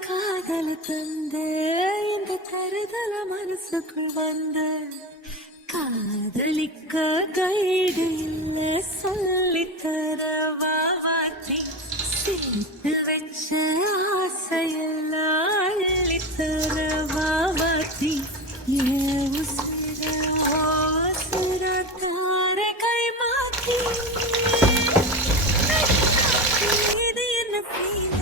காதல தந்த இந்த தருதல மனசுக்குள் வந்த காதலிக்க கைடு இல்ல சொல்லித்தர வாவாத்தி சேர்த்து வச்ச ஆசையெல்லாம் அள்ளித்தர வாவாத்தி உசிர ஓசிர தார கை மாத்தி இது என்ன ஃபீல்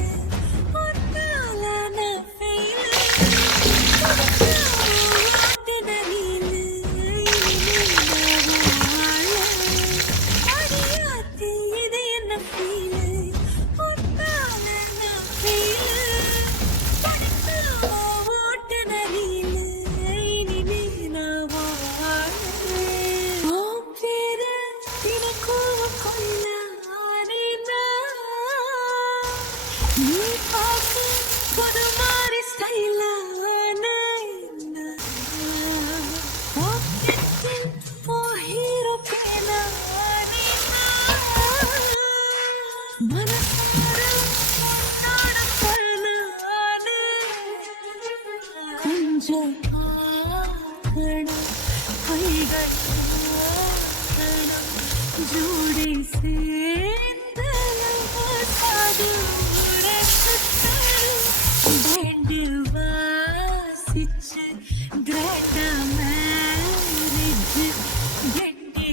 ஜோடி சேர்ந்து வாசிச்சு கிரேட்ட மேரேஜ் கெட்டி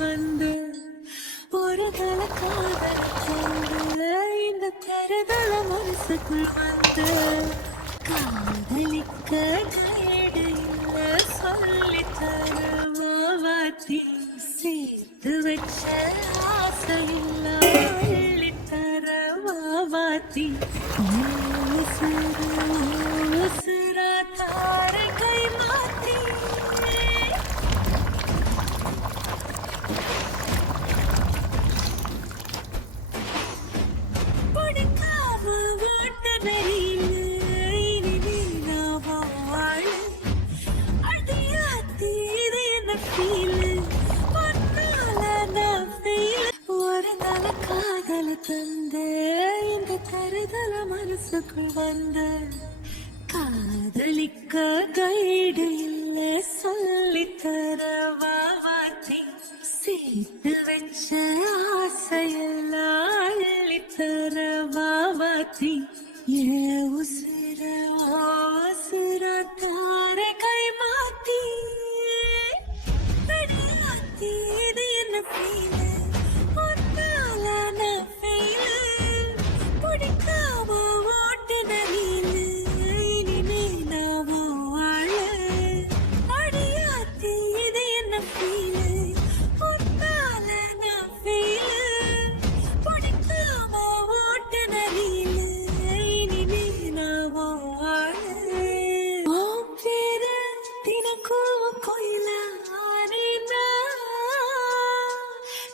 வந்து ஒரு தல காதல இந்த கருதல மனசுக்குள் வந்து காதலிக்க கைடு இல்ல சொல்லித்தர வாவாத்தி சேர்த்து வச்ச ஆசையில்ல அள்ளித்தர வாவாத்தி உசுரா தார கை மாத்தி தந்த இந்த தருதல மனசுக்குள் வந்த காதலிக்க கைடு இல்ல சொல்லித்தர வாவாத்தி சேர்த்து வச்ச ஆசையெல்லாம் அள்ளித்தர வாவாத்தி உசிர ஓசிர தார கை மாத்தி இது என்ன ஃபீல்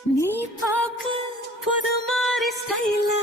நீ பார்க்க புது மாதிரி ஸ்டைலா